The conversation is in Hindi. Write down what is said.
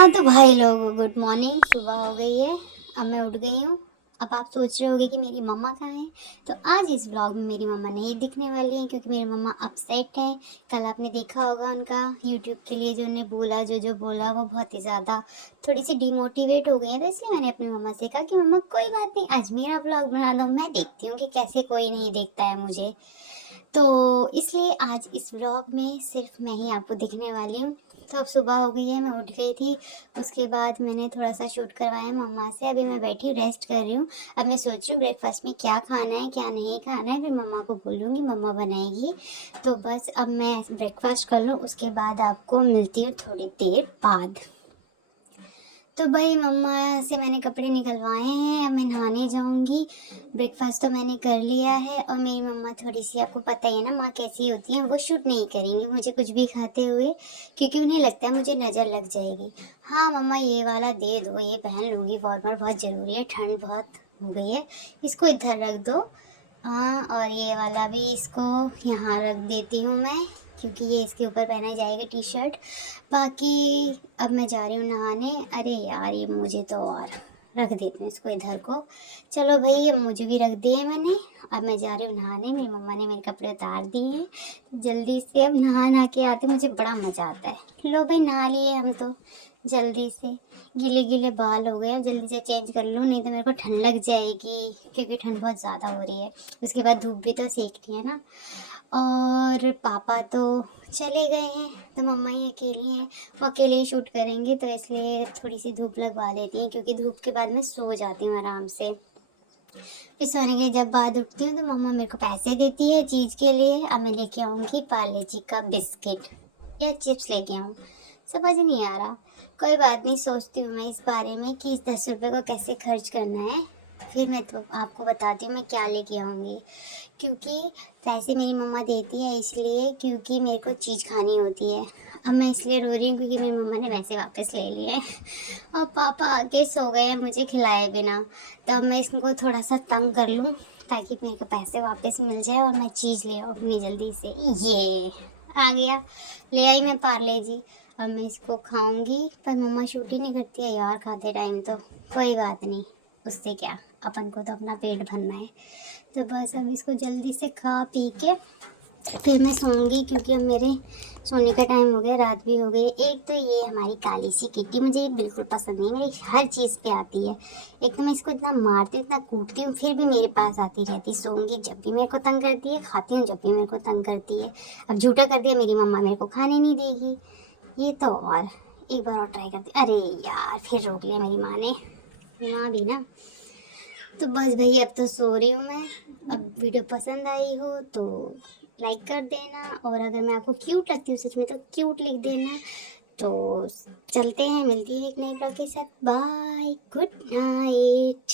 हाँ तो भाई लोग, गुड मॉर्निंग। सुबह हो गई है, अब मैं उठ गई हूँ। अब आप सोच रहे होगे कि मेरी मम्मा कहाँ है। तो आज इस व्लॉग में मेरी मम्मा नहीं दिखने वाली हैं, क्योंकि मेरी मम्मा अपसेट है। कल आपने देखा होगा उनका यूट्यूब के लिए जो उन्हें बोला, जो बोला वो बहुत ही ज़्यादा थोड़ी सी डिमोटिवेट हो गई है। तो इसलिए मैंने अपनी मम्मा से कहा कि मम्मा कोई बात नहीं, आज मेरा व्लॉग बना दो, मैं देखती हूँ कि कैसे कोई नहीं देखता है मुझे। तो इसलिए आज इस व्लॉग में सिर्फ मैं ही आपको दिखने वाली हूँ। तो अब सुबह हो गई है, मैं उठ गई थी। उसके बाद मैंने थोड़ा सा शूट करवाया मम्मा से। अभी मैं बैठी रेस्ट कर रही हूँ। अब मैं सोच रही हूँ ब्रेकफास्ट में क्या खाना है क्या नहीं खाना है, फिर मम्मा को बोलूँगी, मम्मा बनाएगी। तो बस अब मैं ब्रेकफास्ट कर लूँ, उसके बाद आपको मिलती हूँ थोड़ी देर बाद। तो भाई मम्मा से मैंने कपड़े निकलवाए हैं, अब मैं नहाने जाऊंगी। ब्रेकफास्ट तो मैंने कर लिया है। और मेरी मम्मा थोड़ी सी, आपको पता ही है ना माँ कैसी होती है, वो शूट नहीं करेंगी मुझे कुछ भी खाते हुए, क्योंकि उन्हें लगता है मुझे नज़र लग जाएगी। हाँ मम्मा ये वाला दे दो, ये पहन लूँगी, वार्मर बहुत ज़रूरी है, ठंड बहुत हो गई है, इसको इधर रख दो। हाँ, और ये वाला भी इसको यहाँ रख देती हूँ मैं, क्योंकि ये इसके ऊपर पहना जाएगा टी शर्ट। बाकी अब मैं जा रही हूँ नहाने। अरे यार ये मुझे तो, और रख देती हूँ इसको इधर को। चलो भाई, अब मुझे भी रख दिए मैंने। अब मैं जा रही हूँ नहाने, मेरी मम्मा ने मेरे कपड़े उतार दिए हैं। जल्दी से अब नहा के आते, मुझे बड़ा मज़ा आता है। लो भाई नहा लिए हम तो जल्दी से। गीले गीले बाल हो गए, अब जल्दी से चेंज कर लूँ, नहीं तो मेरे को ठंड लग जाएगी, क्योंकि ठंड बहुत ज़्यादा हो रही है। उसके बाद धूप भी तो सेकनी है ना। और पापा तो चले गए हैं, तो मम्मा ही अकेली हैं। वो अकेले ही शूट करेंगे, तो इसलिए थोड़ी सी धूप लगवा देती हैं, क्योंकि धूप के बाद मैं सो जाती हूँ आराम से। फिर सोने के जब बाद उठती हूँ तो मम्मा मेरे को पैसे देती है चीज़ के लिए। अब मैं लेके आऊँगी पार्ले जी का बिस्किट या चिप्स लेके आऊँ, समझ नहीं आ रहा। कोई बात नहीं, सोचती हूँ मैं इस बारे में कि इस 10 रुपये को कैसे खर्च करना है। फिर मैं तो आपको बताती हूँ मैं क्या लेके आऊँगी। क्योंकि पैसे मेरी मम्मा देती है इसलिए, क्योंकि मेरे को चीज़ खानी होती है। अब मैं इसलिए रो रही हूँ क्योंकि मेरी मम्मा ने पैसे वापस ले लिए हैं। और पापा आके सो गए हैं मुझे खिलाए बिना। तो अब मैं इसको थोड़ा सा तंग कर लूँ, ताकि मेरे को पैसे वापस मिल जाए और मैं चीज़ ले आऊँ अपनी जल्दी से। ये आ गया, ले आई मैं पार्ले जी। अब मैं इसको खाऊंगी, पर मम्मा शूट ही नहीं करती है यार खाते टाइम। तो कोई बात नहीं, उससे क्या, अपन को तो अपना पेट भरना है। तो बस अब इसको जल्दी से खा पी के फिर मैं सोऊंगी, क्योंकि अब मेरे सोने का टाइम हो गया, रात भी हो गई। एक तो ये हमारी काली सी किट्टी, मुझे ये बिल्कुल पसंद नहीं, मेरी हर चीज़ पे आती है। एक तो मैं इसको इतना मारती हूँ, इतना कूटती हूँ, फिर भी मेरे पास आती रहती। सोऊंगी जब भी मेरे को तंग करती है, खाती हूँ जब भी मेरे को तंग करती है। अब झूठा कर दिया, मेरी मम्मा मेरे को खाने नहीं देगी। ये तो, और एक बार और ट्राई करती। अरे यार फिर रोक लिया मेरी माँ ने, माँ भी ना। तो बस भैया अब तो सो रही हूँ मैं। अब वीडियो पसंद आई हो तो लाइक कर देना, और अगर मैं आपको क्यूट लगती हूँ सच में तो क्यूट लिख देना। तो चलते हैं, मिलती है एक नई ब्लॉग के साथ। Bye, good night.